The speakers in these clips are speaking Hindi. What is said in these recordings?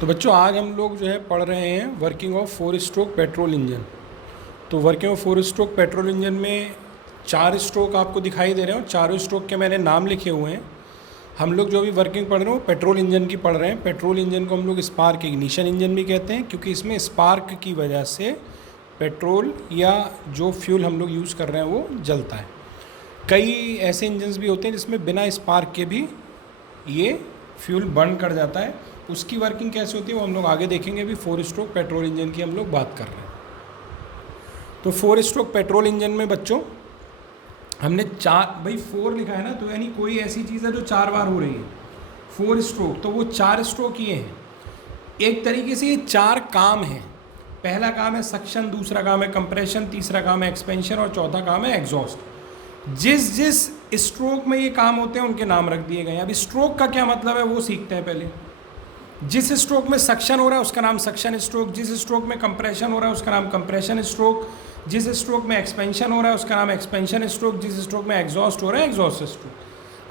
तो बच्चों आज हम लोग जो है पढ़ रहे हैं working of 4 stroke petrol engine. तो working of 4 stroke petrol engine में 4 स्ट्रोक आपको दिखाई दे रहे हो। चारों स्ट्रोक के मैंने नाम लिखे हुए हैं। हम लोग जो भी वर्किंग पढ़ रहे हो पेट्रोल इंजन की पढ़ रहे हैं। पेट्रोल इंजन को हम लोग स्पार्क इग्निशन इंजन भी कहते हैं, क्योंकि इसमें स्पार्क की वजह से पेट्रोल या जो फ्यूल हम लोग यूज़ कर रहे हैं वो जलता है। कई ऐसे इंजन्स भी होते हैं जिसमें बिना स्पार्क के भी ये फ्यूल बर्न कर जाता है। उसकी वर्किंग कैसे होती है वो हम लोग आगे देखेंगे। अभी 4 स्ट्रोक पेट्रोल इंजन की हम लोग बात कर रहे हैं। तो 4 स्ट्रोक पेट्रोल इंजन में बच्चों हमने 4 लिखा है ना, तो यानी कोई ऐसी चीज़ है जो 4 बार हो रही है। 4 स्ट्रोक, तो वो 4 स्ट्रोक ये हैं। एक तरीके से ये 4 काम हैं। पहला काम है सक्शन, दूसरा काम है कंप्रेशन, तीसरा काम है एक्सपेंशन और चौथा काम है एग्जॉस्ट। जिस जिस स्ट्रोक में ये काम होते हैं उनके नाम रख दिए गए हैं। अब स्ट्रोक का क्या मतलब है वो सीखते हैं पहले। जिस स्ट्रोक में सक्शन हो रहा है उसका नाम सक्शन स्ट्रोक, जिस स्ट्रोक में कंप्रेशन हो रहा है उसका नाम कंप्रेशन स्ट्रोक, जिस स्ट्रोक में एक्सपेंशन हो रहा है उसका नाम एक्सपेंशन स्ट्रोक, जिस स्ट्रोक में एग्जॉस्ट हो रहा है एग्जॉस्ट स्ट्रोक।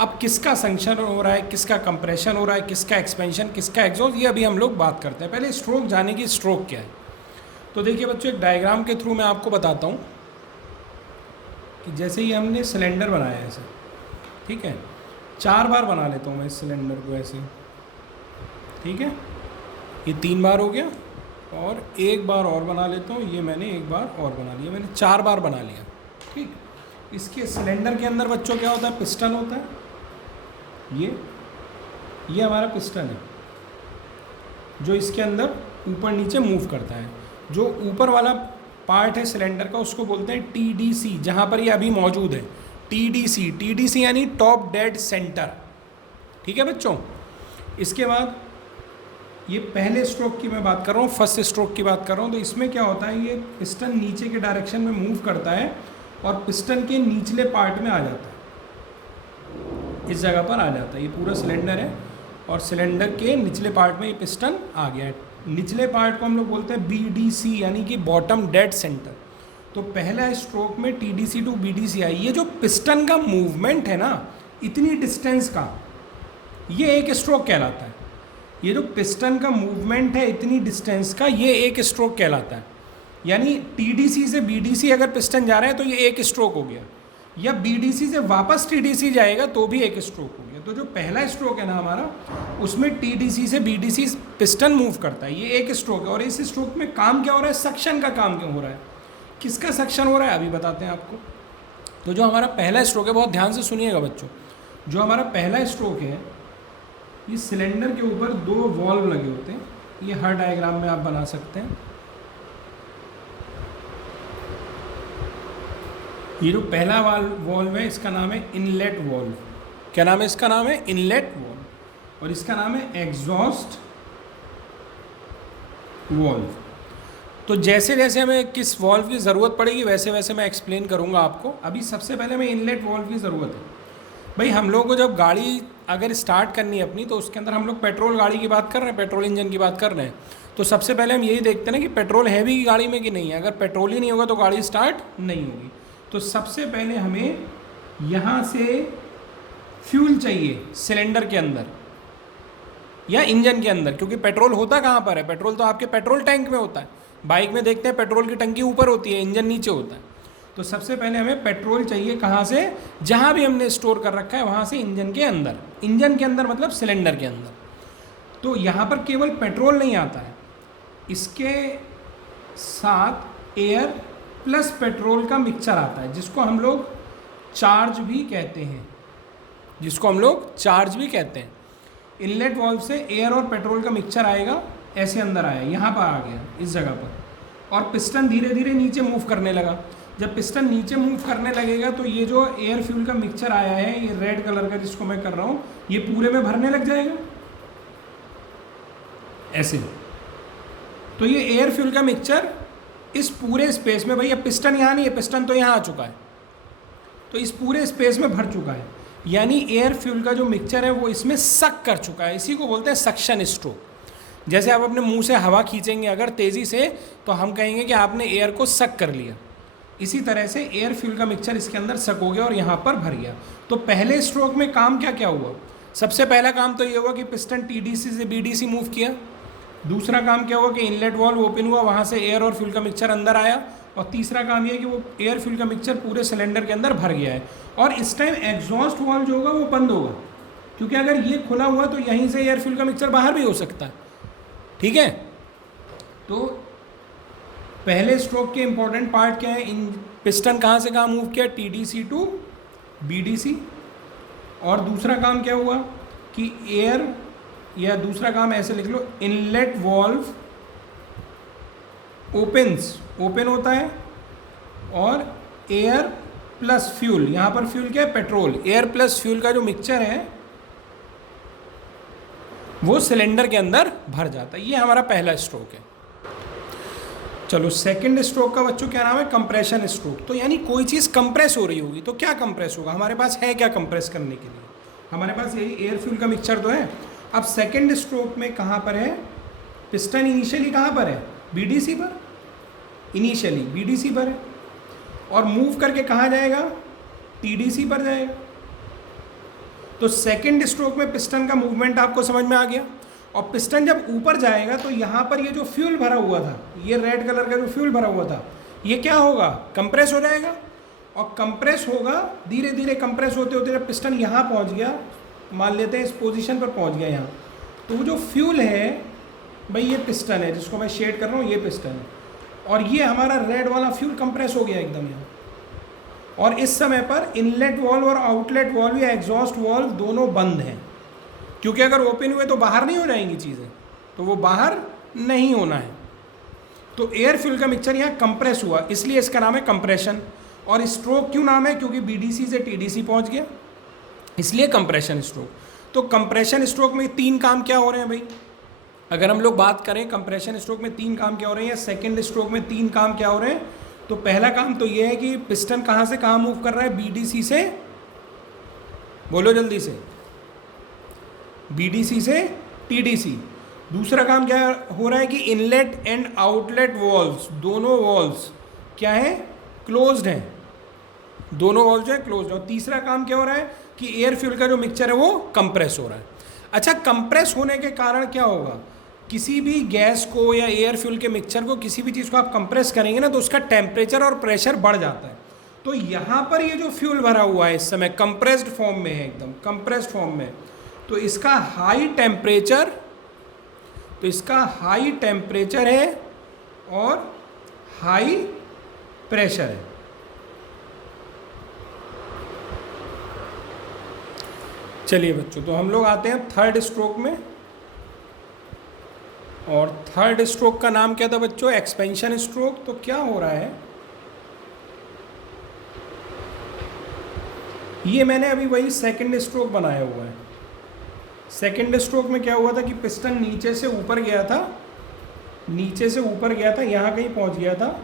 अब किसका सक्शन हो रहा है, किसका कंप्रेशन हो रहा है, किसका एक्सपेंशन, किसका एग्जॉस्ट, ये अभी हम लोग बात करते हैं। पहले स्ट्रोक जाने की स्ट्रोक क्या है। तो देखिए बच्चों, एक डायग्राम के थ्रू मैं आपको बताता हूँ कि जैसे ही हमने सिलेंडर बनाया है ऐसे, ठीक है, 4 बार बना लेता हूँ मैं इस सिलेंडर को ऐसे, ठीक है, ये 3 बार हो गया और एक बार और बना लेता हूँ, ये मैंने एक बार और बना लिया, मैंने 4 बार बना लिया। ठीक, इसके सिलेंडर के अंदर बच्चों क्या होता है, पिस्टन होता है। ये हमारा पिस्टन है जो इसके अंदर ऊपर नीचे मूव करता है। जो ऊपर वाला पार्ट है सिलेंडर का उसको बोलते हैं TDC, जहाँ पर ये अभी मौजूद है। TDC यानी टॉप डेड सेंटर। ठीक है बच्चों, इसके बाद ये पहले स्ट्रोक की मैं बात कर रहा हूँ, फर्स्ट स्ट्रोक की बात कर रहा हूँ। तो इसमें क्या होता है, ये पिस्टन नीचे के डायरेक्शन में मूव करता है और पिस्टन के निचले पार्ट में आ जाता है, इस जगह पर आ जाता है। ये पूरा सिलेंडर है और सिलेंडर के निचले पार्ट में ये पिस्टन आ गया है। निचले पार्ट को हम लोग बोलते हैं BDC यानी कि बॉटम डेड सेंटर। तो पहला स्ट्रोक में TDC टू BDC आई। ये जो पिस्टन का मूवमेंट है ना, इतनी डिस्टेंस का, ये एक स्ट्रोक कहलाता है। ये जो पिस्टन का मूवमेंट है इतनी डिस्टेंस का, ये एक स्ट्रोक कहलाता है। यानी TDC से BDC अगर पिस्टन जा रहा है तो ये एक स्ट्रोक हो गया, या BDC से वापस TDC जाएगा तो भी एक स्ट्रोक हो गया। तो जो पहला स्ट्रोक है ना हमारा, उसमें TDC से BDC पिस्टन मूव करता है, ये एक स्ट्रोक है। और इस स्ट्रोक में काम क्या हो रहा है, सक्शन का काम क्यों हो रहा है, किसका सक्शन हो रहा है अभी बताते हैं आपको। तो जो हमारा पहला स्ट्रोक है, बहुत ध्यान से सुनिएगा बच्चों, जो हमारा पहला स्ट्रोक है, ये सिलेंडर के ऊपर 2 वॉल्व लगे होते हैं। ये हर डायग्राम में आप बना सकते हैं। ये जो पहला वॉल्व है इसका नाम है इनलेट वॉल्व। क्या नाम है इसका, नाम है इनलेट वॉल्व। और इसका नाम है एग्जॉस्ट वॉल्व। तो जैसे जैसे हमें किस वॉल्व की ज़रूरत पड़ेगी वैसे वैसे मैं एक्सप्लेन करूँगा आपको। अभी सबसे पहले हमें इनलेट वॉल्व की ज़रूरत है। भाई हम लोग को जब गाड़ी अगर स्टार्ट करनी है अपनी, तो उसके अंदर हम लोग पेट्रोल गाड़ी की बात कर रहे हैं, पेट्रोल इंजन की बात कर रहे हैं। तो सबसे पहले हम यही देखते हैं कि पेट्रोल है भी गाड़ी में कि नहीं है। अगर पेट्रोल ही नहीं होगा तो गाड़ी स्टार्ट नहीं होगी। तो सबसे पहले हमें यहाँ से फ्यूल चाहिए सिलेंडर के अंदर या इंजन के अंदर, क्योंकि पेट्रोल होता कहाँ पर है, पेट्रोल तो आपके पेट्रोल टैंक में होता है। बाइक में देखते हैं पेट्रोल की टंकी ऊपर होती है, इंजन नीचे होता है। तो सबसे पहले हमें पेट्रोल चाहिए कहाँ से, जहाँ भी हमने स्टोर कर रखा है वहाँ से इंजन के अंदर। इंजन के अंदर मतलब सिलेंडर के अंदर। तो यहाँ पर केवल पेट्रोल नहीं आता है, इसके साथ एयर प्लस पेट्रोल का मिक्सचर आता है, जिसको हम लोग चार्ज भी कहते हैं, इनलेट वाल्व से एयर और पेट्रोल का मिक्सचर आएगा, ऐसे अंदर आया, यहाँ पर आ गया इस जगह पर, और पिस्टन धीरे धीरे नीचे मूव करने लगा। जब पिस्टन नीचे मूव करने लगेगा तो ये जो एयर फ्यूल का मिक्सचर आया है, ये रेड कलर का जिसको मैं कर रहा हूँ, ये पूरे में भरने लग जाएगा ऐसे। तो ये एयर फ्यूल का मिक्सचर इस पूरे स्पेस में, भाई अब पिस्टन यहाँ नहीं है, पिस्टन तो यहाँ आ चुका है, तो इस पूरे स्पेस में भर चुका है। यानी एयर फ्यूल का जो मिक्सचर है वो इसमें सक कर चुका है। इसी को बोलते हैं सक्शन स्ट्रोक। जैसे आप अपने मुंह से हवा खींचेंगे अगर तेज़ी से, तो हम कहेंगे कि आपने एयर को सक कर लिया। इसी तरह से एयर फ्यूल का मिक्सचर इसके अंदर सक हो गया और यहाँ पर भर गया। तो पहले स्ट्रोक में काम क्या क्या हुआ, सबसे पहला काम तो ये हुआ कि पिस्टन TDC से BDC मूव किया, दूसरा काम क्या हुआ कि इनलेट वाल्व ओपन हुआ, वहाँ से एयर और फ्यूल का मिक्सचर अंदर आया, और तीसरा काम ये कि वो एयर फ्यूल का मिक्सचर पूरे सिलेंडर के अंदर भर गया है। और इस टाइम एग्जॉस्ट वाल्व जो होगा वो बंद होगा, क्योंकि अगर ये खुला हुआ तो यहीं से एयर फ्यूल का मिक्सचर बाहर भी हो सकता है। ठीक है, तो पहले स्ट्रोक के इंपॉर्टेंट पार्ट क्या है, इन पिस्टन कहाँ से कहाँ मूव किया, टीडीसी टू बीडीसी। और दूसरा काम क्या हुआ कि एयर, या दूसरा काम ऐसे लिख लो, इनलेट वाल्व ओपन होता है और एयर प्लस फ्यूल, यहाँ पर फ्यूल क्या है, पेट्रोल, एयर प्लस फ्यूल का जो मिक्सचर है वो सिलेंडर के अंदर भर जाता है। ये हमारा पहला स्ट्रोक है। चलो सेकंड स्ट्रोक का बच्चों क्या नाम है, कंप्रेशन स्ट्रोक। तो यानी कोई चीज़ कंप्रेस हो रही होगी, तो क्या कंप्रेस होगा, हमारे पास है क्या कंप्रेस करने के लिए, हमारे पास यही एयर फ्यूल का मिक्सचर तो है। अब सेकंड स्ट्रोक में कहाँ पर है, पिस्टन इनिशियली कहाँ पर है, बीडीसी पर, इनिशियली बीडीसी पर है, और मूव करके कहाँ जाएगा, टीडीसी पर जाएगा। तो सेकंड स्ट्रोक में पिस्टन का मूवमेंट आपको समझ में आ गया। और पिस्टन जब ऊपर जाएगा तो यहाँ पर ये जो फ्यूल भरा हुआ था, ये रेड कलर का जो फ्यूल भरा हुआ था, ये क्या होगा, कंप्रेस हो जाएगा। और कंप्रेस होगा, धीरे धीरे कंप्रेस होते होते जब पिस्टन यहाँ पहुँच गया, मान लेते हैं इस पोजीशन पर पहुँच गया यहाँ, तो वो जो फ्यूल है भाई, ये पिस्टन है जिसको मैं शेड कर रहा हूँ, ये पिस्टन है, और ये हमारा रेड वाला फ्यूल कंप्रेस हो गया एकदम यहाँ। और इस समय पर इनलेट वाल्व और आउटलेट वाल्व या एग्जॉस्ट वाल्व दोनों बंद हैं, क्योंकि अगर ओपन हुए तो बाहर नहीं हो जाएंगी चीज़ें, तो वो बाहर नहीं होना है। तो एयर फ्यूल का मिक्सचर यहाँ कंप्रेस हुआ, इसलिए इसका नाम है कंप्रेशन। और स्ट्रोक क्यों नाम है, क्योंकि बीडीसी से टीडीसी पहुँच गया, इसलिए कंप्रेशन स्ट्रोक। तो कंप्रेशन स्ट्रोक में तीन काम क्या हो रहे हैं भाई, अगर हम लोग बात करें कंप्रेशन स्ट्रोक में तीन काम क्या हो रहे हैं, या सेकेंड स्ट्रोक में तीन काम क्या हो रहे हैं। तो पहला काम तो ये है कि पिस्टन कहाँ से कहाँ मूव कर रहा है, बीडीसी से, बोलो जल्दी से, बीडीसी से टीडीसी। दूसरा काम क्या हो रहा है कि इनलेट एंड आउटलेट वॉल्व्स, दोनों वॉल्व्स क्या है, क्लोज्ड हैं, दोनों वॉल्व जो है क्लोज्ड है। और तीसरा काम क्या हो रहा है कि एयर फ्यूल का जो मिक्सचर है वो कंप्रेस हो रहा है। अच्छा, कंप्रेस होने के कारण क्या होगा, किसी भी गैस को या एयर फ्यूल के मिक्सचर को, किसी भी चीज़ को आप कंप्रेस करेंगे ना, तो उसका टेम्परेचर और प्रेशर बढ़ जाता है। तो यहाँ पर ये जो फ्यूल भरा हुआ है इस समय कंप्रेस्ड फॉर्म में है, एकदम कंप्रेस्ड फॉर्म में, तो इसका हाई टेम्परेचर है और हाई प्रेशर है। चलिए बच्चों, तो हम लोग आते हैं थर्ड स्ट्रोक में। और थर्ड स्ट्रोक का नाम क्या था बच्चों, एक्सपेंशन स्ट्रोक। तो क्या हो रहा है, ये मैंने अभी वही सेकंड स्ट्रोक बनाया हुआ है। सेकंड स्ट्रोक में क्या हुआ था कि पिस्टन नीचे से ऊपर गया था, यहाँ कहीं पहुंच गया था,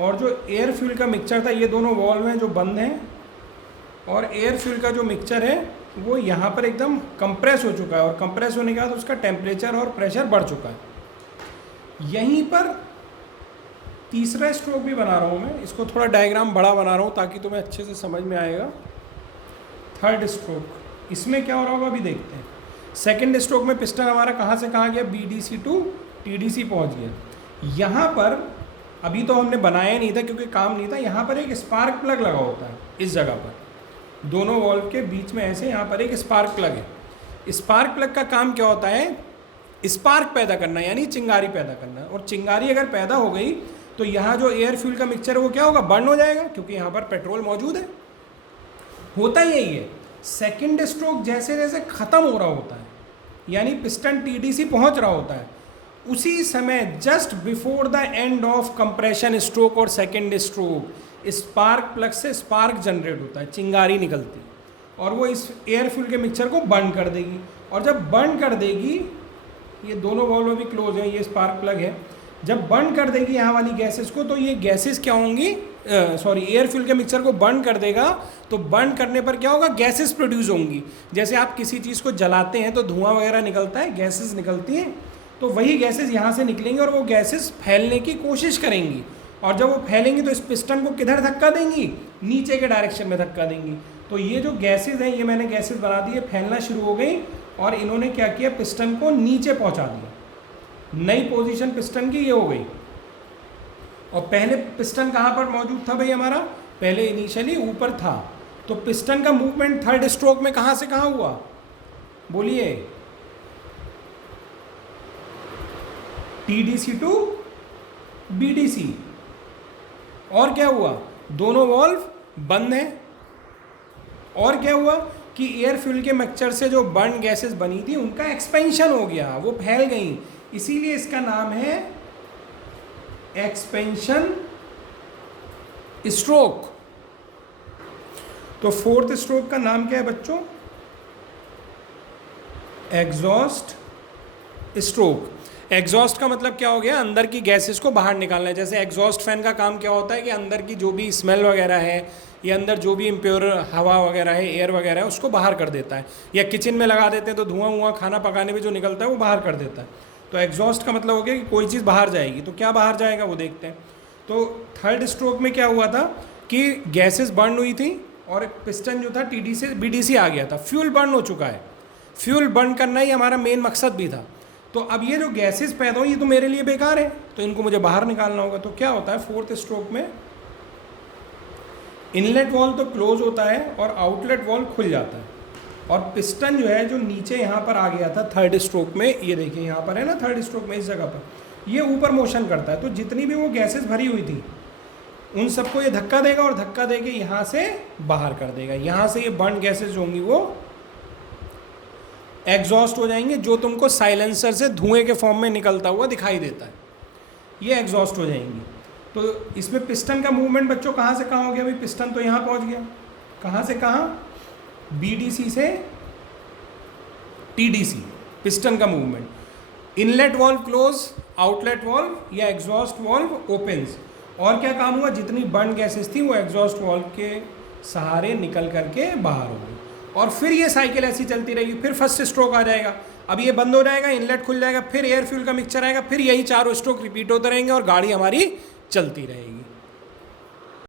और जो एयर फ्यूल का मिक्सचर था, ये दोनों वॉल्व हैं जो बंद हैं, और एयर फ्यूल का जो मिक्सचर है वो यहाँ पर एकदम कंप्रेस हो चुका है, और कंप्रेस होने के बाद उसका टेम्परेचर और प्रेशर बढ़ चुका है। यहीं पर तीसरा स्ट्रोक भी बना रहा हूँ मैं, इसको थोड़ा डायग्राम बड़ा बना रहा हूँ ताकि तुम्हें अच्छे से समझ में आएगा। थर्ड स्ट्रोक, इसमें क्या हो रहा होगा अभी देखते हैं। सेकंड स्ट्रोक में पिस्टन हमारा कहाँ से कहाँ गया, बीडीसी टू टीडीसी पहुँच गया। यहाँ पर अभी तो हमने बनाया नहीं था क्योंकि काम नहीं था, यहाँ पर एक स्पार्क प्लग लगा होता है इस जगह पर, दोनों वॉल्व के बीच में ऐसे यहाँ पर एक स्पार्क प्लग है। स्पार्क प्लग का काम क्या होता है, स्पार्क पैदा करना, यानी चिंगारी पैदा करना। और चिंगारी अगर पैदा हो गई तो यहाँ जो एयर फ्यूल का मिक्सचर है वो क्या होगा, बर्न हो जाएगा, क्योंकि यहाँ पर पेट्रोल मौजूद है। होता यही है, सेकंड स्ट्रोक जैसे जैसे ख़त्म हो रहा होता है, यानी पिस्टन टीडीसी पहुँच रहा होता है, उसी समय just before the end of compression stroke और सेकंड स्ट्रोक, स्पार्क प्लग से स्पार्क जनरेट होता है, चिंगारी निकलती, और वो इस एयर फ्यूल के मिक्सचर को बर्न कर देगी। और जब बर्न कर देगी, ये दोनों वॉल्व भी क्लोज हैं, ये स्पार्क प्लग है, जब बर्न कर देगी यहाँ वाली गैसेस को, तो ये गैसेस क्या होंगी, एयर फ्यूल के मिक्सचर को बर्न कर देगा, तो बर्न करने पर क्या होगा, गैसेस प्रोड्यूस होंगी। जैसे आप किसी चीज़ को जलाते हैं तो धुआं वगैरह निकलता है, गैसेस निकलती हैं, तो वही गैसेस यहाँ से निकलेंगी और वो गैसेस फैलने की कोशिश करेंगी, और जब वो फैलेंगी तो इस पिस्टन को किधर धक्का देंगी, नीचे के डायरेक्शन में धक्का देंगी। तो ये जो गैसेस हैं, ये मैंने गैसेस बना दी है, फैलना शुरू हो गई, और इन्होंने क्या किया, पिस्टन को नीचे पहुँचा दिया। नई पोजीशन पिस्टन की ये हो गई। और पहले पिस्टन कहाँ पर मौजूद था भाई हमारा, पहले इनिशियली ऊपर था। तो पिस्टन का मूवमेंट थर्ड स्ट्रोक में कहाँ से कहाँ हुआ, बोलिए, टीडीसी टू बीडीसी। और क्या हुआ, दोनों वॉल्व बंद हैं। और क्या हुआ कि एयर फ्यूल के मिक्सचर से जो बर्न गैसेस बनी थी उनका एक्सपेंशन हो गया, वो फैल गई, इसीलिए इसका नाम है एक्सपेंशन स्ट्रोक। तो फोर्थ स्ट्रोक का नाम क्या है बच्चों, एग्जॉस्ट स्ट्रोक। एग्जॉस्ट का मतलब क्या हो गया, अंदर की गैसेस को बाहर निकालना है। जैसे एग्जॉस्ट फैन का काम क्या होता है कि अंदर की जो भी स्मेल वगैरह है या अंदर जो भी इम्प्योर हवा वगैरह है, एयर वगैरह है, उसको बाहर कर देता है। या किचन में लगा देते हैं तो धुआं खाना पकाने में जो निकलता है वो बाहर कर देता है। तो एग्जॉस्ट का मतलब हो गया कि कोई चीज़ बाहर जाएगी। तो क्या बाहर जाएगा वो देखते हैं। तो थर्ड स्ट्रोक में क्या हुआ था कि गैसेस बर्न हुई थी और पिस्टन जो था टीडी से बीडीसी आ गया था। फ्यूल बर्न हो चुका है, फ्यूल बर्न करना ही हमारा मेन मकसद भी था। तो अब ये जो गैसेस पैदा हुई ये तो मेरे लिए बेकार है, तो इनको मुझे बाहर निकालना होगा। तो क्या होता है फोर्थ स्ट्रोक में, इनलेट वॉल्व तो क्लोज होता है और आउटलेट वॉल्व खुल जाता है। और पिस्टन जो है जो नीचे यहाँ पर आ गया था थर्ड स्ट्रोक में, ये देखिए यहाँ पर है ना थर्ड स्ट्रोक में, इस जगह पर ये ऊपर मोशन करता है। तो जितनी भी वो गैसेस भरी हुई थी उन सबको ये धक्का देगा और धक्का देके यहाँ से बाहर कर देगा। यहाँ से ये बर्न गैसेस होंगी वो एग्जॉस्ट हो जाएंगे, जो तुमको साइलेंसर से धुएं के फॉर्म में निकलता हुआ दिखाई देता है, ये एग्जॉस्ट हो जाएंगी। तो इसमें पिस्टन का मूवमेंट बच्चों कहाँ से कहाँ हो गया भाई, पिस्टन तो यहाँ पहुँच गया, कहाँ से कहाँ, बीडीसी से टीडीसी, पिस्टन का movement. Inlet valve close, outlet valve या एग्जॉस्ट वॉल्व ओपन्स। और क्या काम हुआ, जितनी बर्न गैसेस थी वो एग्जॉस्ट वॉल्व के सहारे निकल करके बाहर हो गई। और फिर ये साइकिल ऐसी चलती रहेगी। फिर फर्स्ट स्ट्रोक आ जाएगा, अब ये बंद हो जाएगा, इनलेट खुल जाएगा, फिर एयर फ्यूल का मिक्सचर आएगा, फिर यही चारों स्ट्रोक रिपीट होते रहेंगे और गाड़ी हमारी चलती रहेगी।